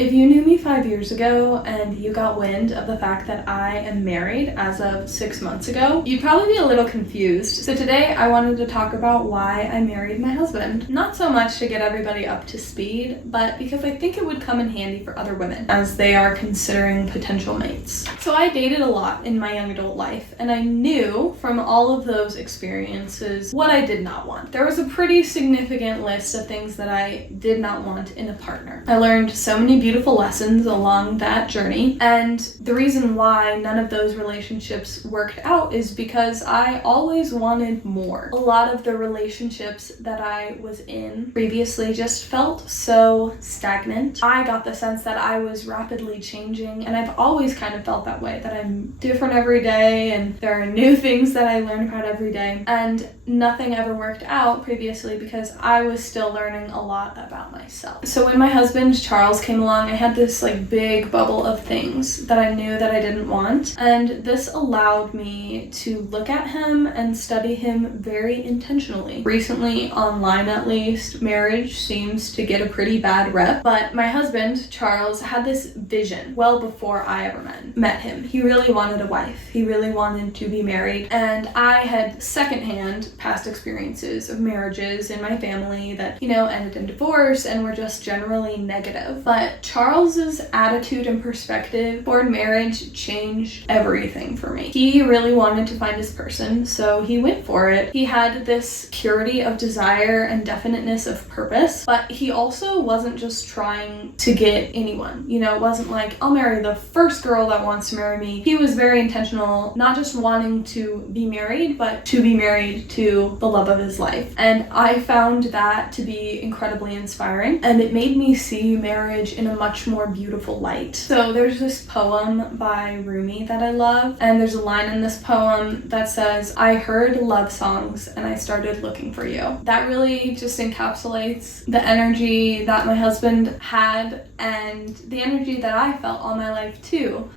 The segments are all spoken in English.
If you knew me 5 years ago and you got wind of the fact that I am married as of 6 months ago, you'd probably be a little confused. So today I wanted to talk about why I married my husband. Not so much to get everybody up to speed, but because I think it would come in handy for other women as they are considering potential mates. So I dated a lot in my young adult life, and I knew from all of those experiences what I did not want. There was a pretty significant list of things that I did not want in a partner. I learned so many beautiful lessons along that journey, and the reason why none of those relationships worked out is because I always wanted more. A lot of the relationships that I was in previously just felt so stagnant. I got the sense that I was rapidly changing, and I've always kind of felt that way, that I'm different every day and there are new things that I learn about every day, and nothing ever worked out previously because I was still learning a lot about myself. So when my husband Charles came along, I had this big bubble of things that I knew that I didn't want, and this allowed me to look at him and study him very intentionally. Recently, online at least, marriage seems to get a pretty bad rep, but my husband Charles had this vision well before I ever met him. He really wanted a wife. He really wanted to be married, and I had secondhand past experiences of marriages in my family that, ended in divorce and were just generally negative. But Charles's attitude and perspective toward marriage changed everything for me. He really wanted to find his person, so he went for it. He had this purity of desire and definiteness of purpose, but he also wasn't just trying to get anyone. It wasn't like, I'll marry the first girl that wants to marry me. He was very intentional, not just wanting to be married, but to be married to the love of his life. And I found that to be incredibly inspiring, and it made me see marriage in a much more beautiful light. So there's this poem by Rumi that I love, and there's a line in this poem that says, "I heard love songs and I started looking for you." That really just encapsulates the energy that my husband had and the energy that I felt all my life too.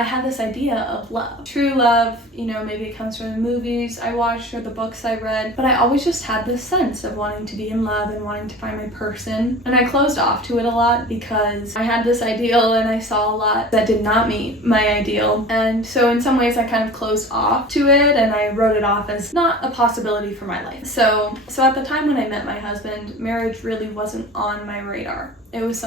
I had this idea of love. True love, maybe it comes from the movies I watched or the books I read, but I always just had this sense of wanting to be in love and wanting to find my person. And I closed off to it a lot because I had this ideal and I saw a lot that did not meet my ideal. And so in some ways I kind of closed off to it and I wrote it off as not a possibility for my life. So at the time when I met my husband, marriage really wasn't on my radar. It was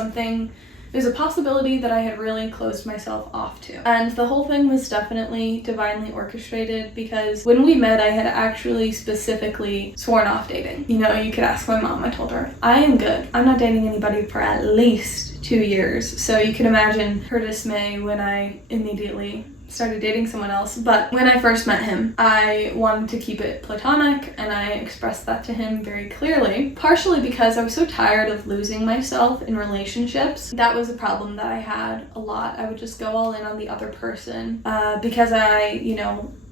a possibility that I had really closed myself off to. And the whole thing was definitely divinely orchestrated because when we met, I had actually specifically sworn off dating. You could ask my mom. I told her, I am good. I'm not dating anybody for at least 2 years. So you can imagine her dismay when I immediately started dating someone else. But when I first met him, I wanted to keep it platonic, and I expressed that to him very clearly, partially because I was so tired of losing myself in relationships. That was a problem that I had a lot. I would just go all in on the other person because I,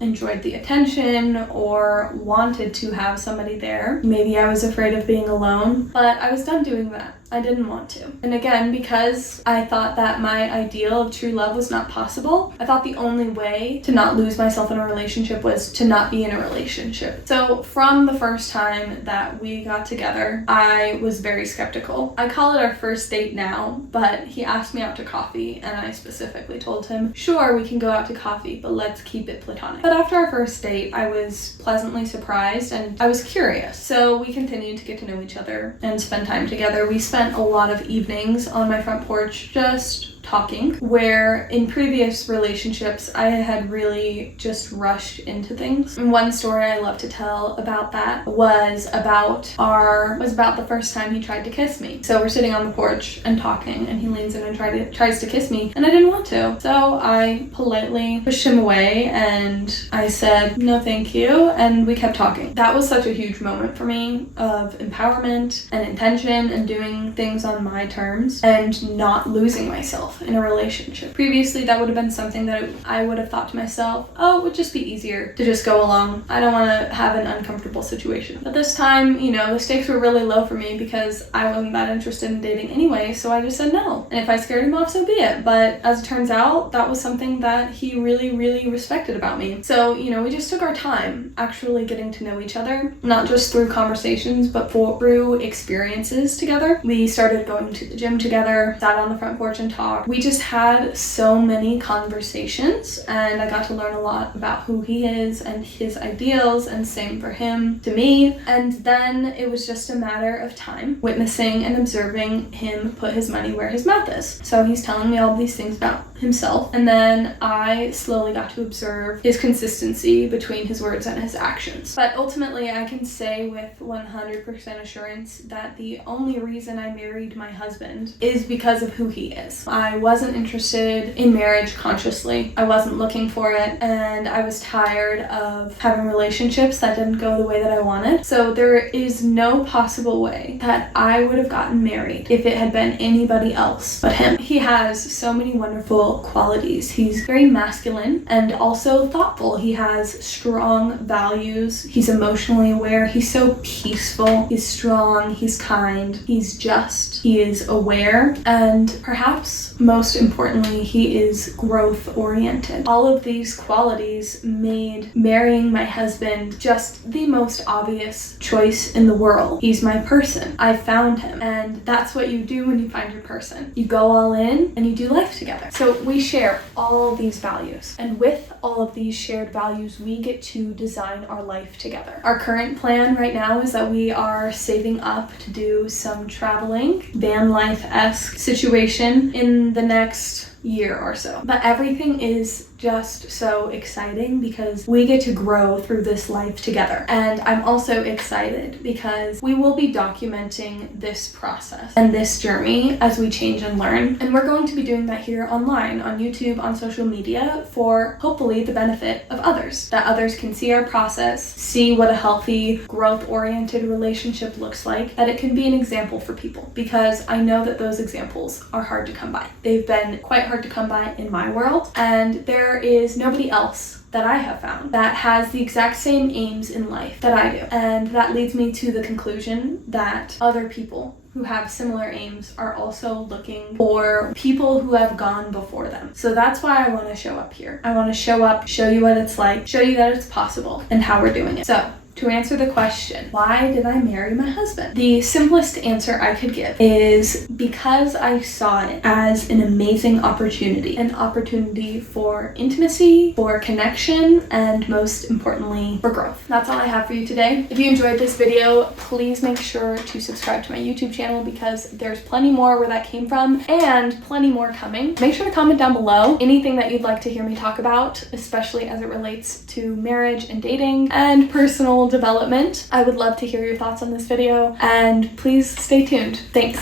enjoyed the attention or wanted to have somebody there. Maybe I was afraid of being alone, but I was done doing that. I didn't want to. And again, because I thought that my ideal of true love was not possible, I thought the only way to not lose myself in a relationship was to not be in a relationship. So from the first time that we got together, I was very skeptical. I call it our first date now, but he asked me out to coffee, and I specifically told him, sure, we can go out to coffee, but let's keep it platonic. But after our first date, I was pleasantly surprised and I was curious. So we continued to get to know each other and spend time together. We spent a lot of evenings on my front porch just talking, where in previous relationships I had really just rushed into things. And one story I love to tell about that was about the first time he tried to kiss me. So we're sitting on the porch and talking, and he leans in and tries to kiss me, and I didn't want to. So I politely pushed him away and I said, no thank you, and we kept talking. That was such a huge moment for me of empowerment and intention and doing things on my terms and not losing myself. myself in a relationship. Previously, that would have been something that I would have thought to myself, oh, it would just be easier to just go along. I don't want to have an uncomfortable situation. But this time, the stakes were really low for me because I wasn't that interested in dating anyway, so I just said no. And if I scared him off, so be it. But as it turns out, that was something that he really, really respected about me. So, we just took our time actually getting to know each other, not just through conversations, but through experiences together. We started going to the gym together, sat on the front porch and talked. We just had so many conversations, and I got to learn a lot about who he is and his ideals, and same for him to me. And then it was just a matter of time, witnessing and observing him put his money where his mouth is. So he's telling me all these things about himself, and then I slowly got to observe his consistency between his words and his actions. But ultimately, I can say with 100% assurance that the only reason I married my husband is because of who he is. I wasn't interested in marriage consciously. I wasn't looking for it, and I was tired of having relationships that didn't go the way that I wanted. So there is no possible way that I would have gotten married if it had been anybody else but him. He has so many wonderful qualities. He's very masculine and also thoughtful. He has strong values. He's emotionally aware. He's so peaceful. He's strong. He's kind. He's just. He is aware. And perhaps most importantly, he is growth oriented. All of these qualities made marrying my husband just the most obvious choice in the world. He's my person. I found him. And that's what you do when you find your person. You go all in and you do life together. So we share all these values. And with all of these shared values, we get to design our life together. Our current plan right now is that we are saving up to do some traveling, van life-esque situation in the next year or so. But everything is just so exciting because we get to grow through this life together. And I'm also excited because we will be documenting this process and this journey as we change and learn. And we're going to be doing that here online, on YouTube, on social media, for hopefully the benefit of others, that others can see our process, see what a healthy, growth-oriented relationship looks like, that it can be an example for people, because I know that those examples are hard to come by. They've been quite hard to come by in my world, and there is nobody else that I have found that has the exact same aims in life that I do. And that leads me to the conclusion that other people who have similar aims are also looking for people who have gone before them. So that's why I want to show up here. I want to show up, show you what it's like, show you that it's possible, and how we're doing it. So to answer the question, why did I marry my husband? The simplest answer I could give is because I saw it as an amazing opportunity. An opportunity for intimacy, for connection, and most importantly, for growth. That's all I have for you today. If you enjoyed this video, please make sure to subscribe to my YouTube channel because there's plenty more where that came from and plenty more coming. Make sure to comment down below anything that you'd like to hear me talk about, especially as it relates to marriage and dating and personal development. I would love to hear your thoughts on this video, and please stay tuned. Thanks.